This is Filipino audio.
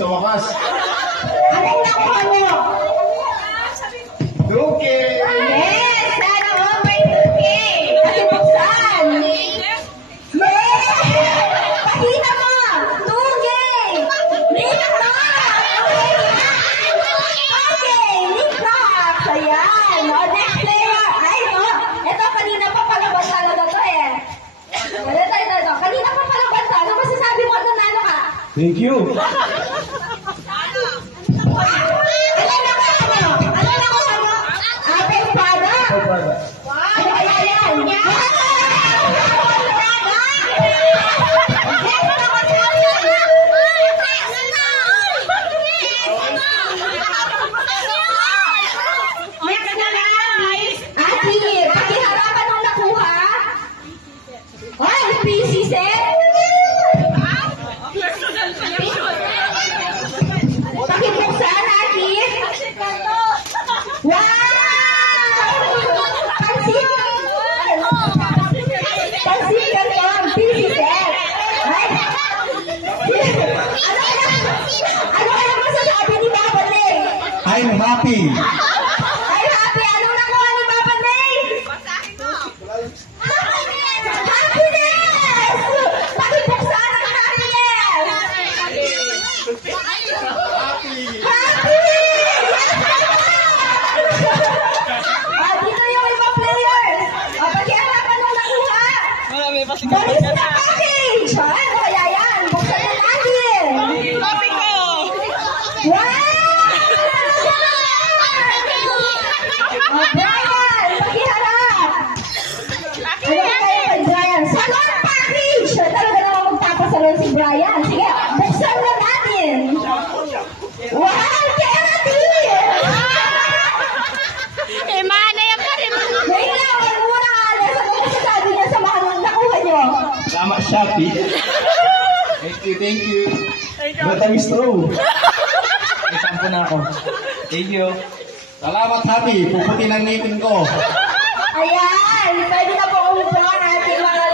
sa wakas. Anong nakuha mo? Okay. Yes! Sana mo may tuki! Kasi buksan! Yes! Pakita mo! Tugi! Lip box! Okay! Lip box! Ayan! O, next player! Ay, no! Ito, kanina pa palabas talaga to eh. Ito. Kanina pa palabas to. Ano masasabi mo? Nanalo ka? Thank you. Ano nakuha mo? Ating product! Ano kaya yan? Ati, pakiharapan nung nakuha. Ay, PC set. Pakibuksan, Ati. Wow! Pansit! Pansit karton, PC set. Ay! Ano kaya masasabi ni Papa Lay? I'm happy. Ay, happy! Anong nakuha ni Papa Lay? Happiness! Pakibuksan ang happiness! Happy! Dito yung ibang players. Pagkiharapan nung nakuha. Barista package! Ano kaya yan? Buksan na natin! Wow! Brian! Pakiharap! Ano kaya kay Brian? Salon package! Talaga naman magpapasalon si Brian. Sige, buksan na natin! Wow! Keratin! Wait lang, wag muna alas. Ano masasabi niya sa mga nakuha niyo? Salamat, Shopee. Thank you. Batang straw. May sampo na ako. Thank you. Salamat, Happy. Puputi ng ngipin ko. Ayan! Pwede na po umupo ang ating mga